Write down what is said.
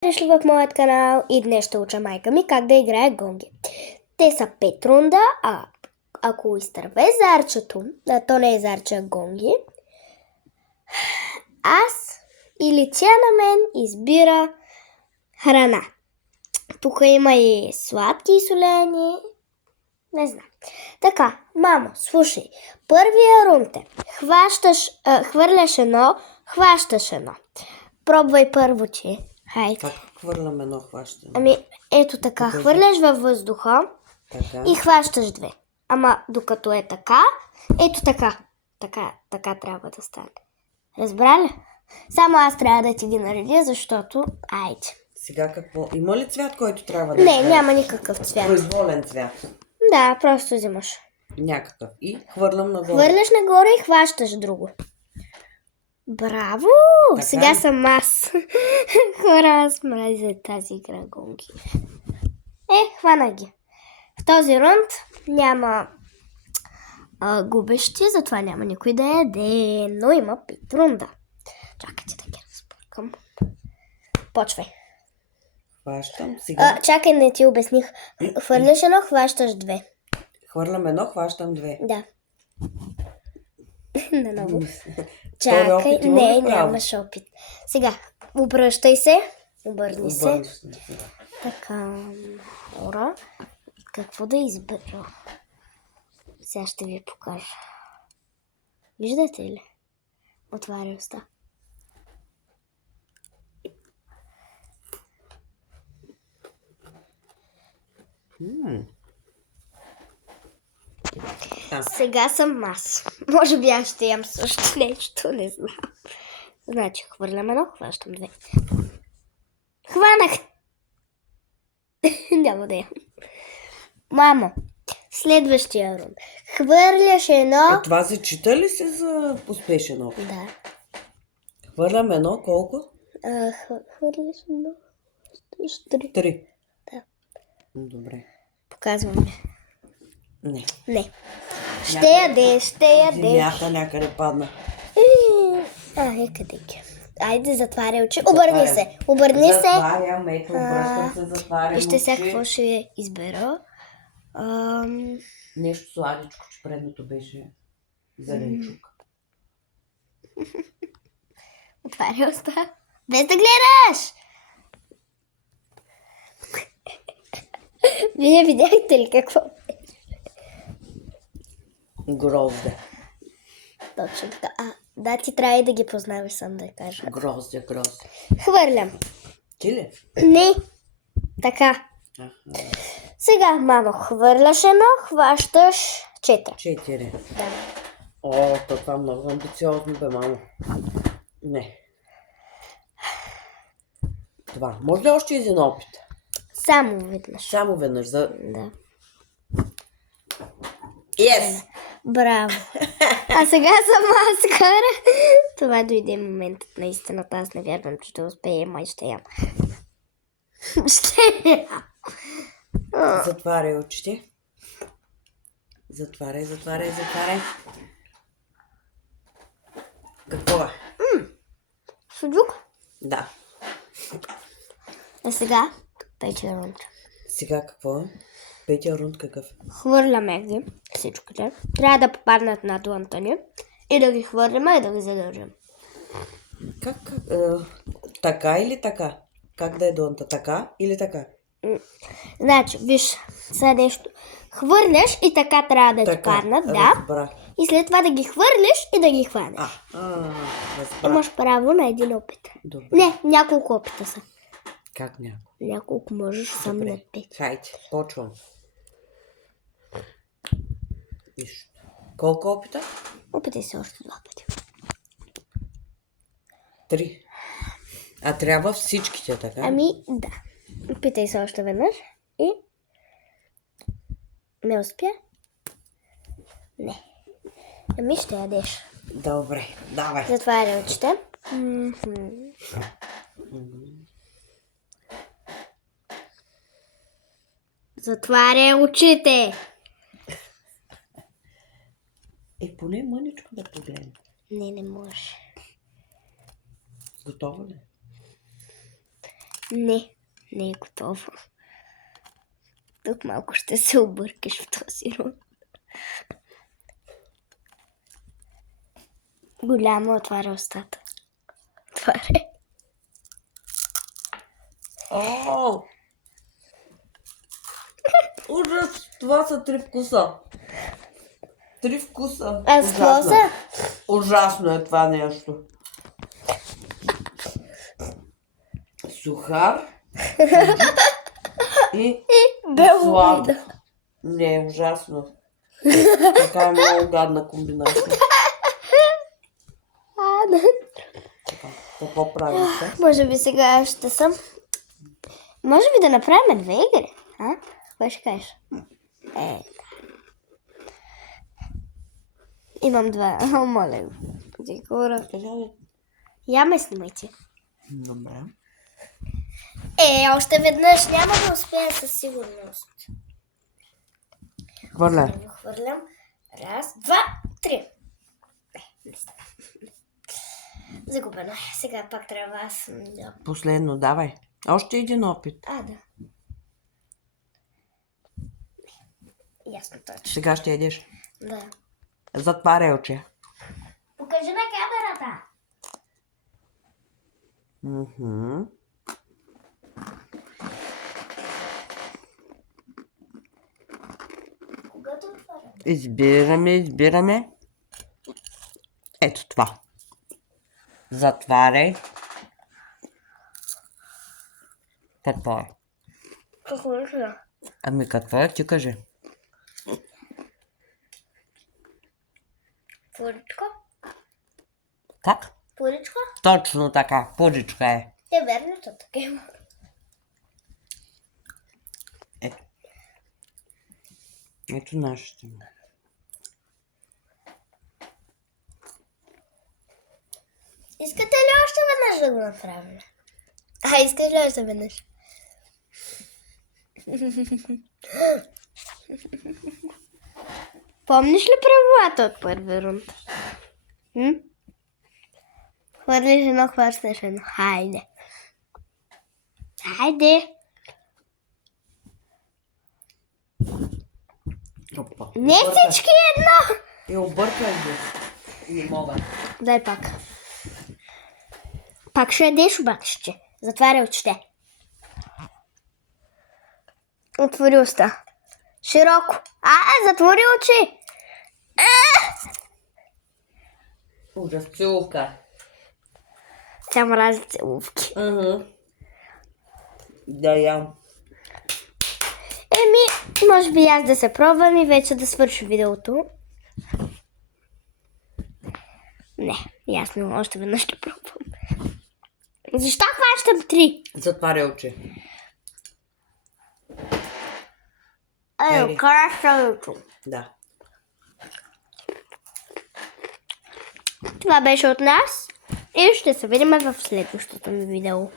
Пришли в моят канал и днес ще уча майка ми как да играе гонги. Те са 5 рунда, а ако изтърве зарчето, то не е зарче, а гонги, аз или тя на мен избира храна. Тук има и сладки и солени, не знам. Така, мамо, слушай, първия рунд е хвърляш едно, хващаш едно. Пробвай първо ти. Хайде. Как хвърляме едно хващане? Ами, ето така, хвърляш във въздуха Така. и хващаш две. Ама докато е така, ето така. Така трябва да стане. Разбра ли? Само аз трябва да ти ги наредя, защото... Айде. Сега какво? Има ли цвят, който трябва да Не, няма никакъв цвят. Произволен цвят. Да, просто взимаш. Някакъв. И хвърлям нагоре. Хвърляш нагоре и хващаш друго. Браво! Така. Сега съм аз. Хора, аз мразя тази игра гонки. Хвана ги. В този рунд няма губещи, затова няма никой да яде, но има 5 рунда. Чакайте да ги разпъркам. Почвай. Хващам. Сега Чакай, не ти обясних. Хвърляш едно, хващаш две. хвърлям едно, хващам две. Да. Наново. Втори Чакай, опит има ли не, право? нямаш опит. Сега, обръщай се. Обърни се. Обърнеш се. Така, хора, какво да избера? Сега ще ви покажа. Виждате ли? Отваря уста. Сега съм аз. Може би аз ще ям също нещо, не знам. Значи, хвърлям едно, хващам две. Хванах! Няма да ям. Мамо, следващия рунд. Хвърляш едно... Това се чита ли се за успешен опит? Да. Хвърлям едно, колко? Хвърляш едно... Три. 3. Да. Добре. Показвам ли? Не. Не. Ще ядеш. Земята някъде падна. Къде ги? Айде, затваряй очи. Обърни се. Затварям, ето, обръщам се, затварям Вижте сега очи. какво ще избера. Нещо сладичко, че предното беше зеленчук. Отваря уста. Без да гледаш! Вие видяхте ли какво? Грозде. Точно така. Да, ти трябва и да ги познаваш, сам да кажа. Грозде. Хвърлям. Ти ли? Не. Така. Сега, мамо, хвърляш едно, хващаш 4. 4. Да. Това много амбициозно бе, мамо. Не. Това. Може ли още един опит? Само веднъж. Само веднъж. Да. Yes! Браво. А сега съм аз, хора. Това дойде моментът на истината. Аз не вярвам, че ще успея, май ще ям. Ще ям. Затваряй очите. Затваряй. Какво е? Суджук? Да. А сега, петия рунд. Сега какво е? Петия рунд какъв? Хвърляме ги, всичките. Трябва да попаднат на длънта ни. И да ги хвърляме и да ги задържим. Как? Така или така? Как да е длънта? Така или така? Значи, виж, сега нещо. Хвърляш и така трябва да ти паднат, да. Разбрах. И след това да ги хвърляш и да ги хванеш. Разбрах. Имаш право на един опит. Добре. Не, няколко опита са. Как няколко? Няколко можеш само на 5. Хайде, почвам. Виж. Колко опита? Опитай се още 2 пъти. 3. А трябва всичките, така? Ами, да. Опитай се още веднъж и... Не успя? Не. Ами ще ядеш. Добре, давай. Затваряй очите. Затваряй очите. Поне мъничко да погледна. Не може. Готова ли? Не е готово. Тук малко ще се объркаш в този рунд. Голямо отваря устата. Отваря. О! Ужас! Това са 3 вкуса. 3 вкуса. А с какво са? Ужасно е това нещо. Сухар и Бело сладко. вида. Не, е ужасно. Така е много гадна комбинация. Какво правим сега? Може би сега ще съм. Може би да направим 2 игри. Кой ще кажеш? Имам 2. О, моля го. Дикора. Я ме снимайте. Добре. Още веднъж няма да успея със сигурност. Хвърля. Хвърлям. 1, 2, 3. Не става. Загубено. Сега пак трябва аз да... Последно, давай. Още един опит. Да. Ясно, точно. Сега ще ядеш. Да. Затваряй очи. Покажи на камерата. Когато отварям? Избираме. Ето това. Затваряй. Какво е? Какво е това? Ами какво е? Ти кажи. Поричка? Как? Поричка? Точно така. Пудичка е. Верното такива. Ето нашите. Искате ли още веднъж да го направим? Искаш ли още веднъж? Помниш ли правилата от първи рунд? Хвърлиш едно, хващаш едно. Хайде. Не всички едно! Объркай го. Не мога. Дай пак. Пак ще ядеш обаче. Затваряй очите. Отвори уста. Широко. Затвори очи. Ужас, целувка. Тя мрази целувки. Да, ям. Може би аз да се пробвам и вече да свърши видеото. Не, ясно, още веднъж ще пробвам. Защо хващам 3? Затваряй очи. Красавото. Да. Това беше от нас и ще се видим в следващото ми видео.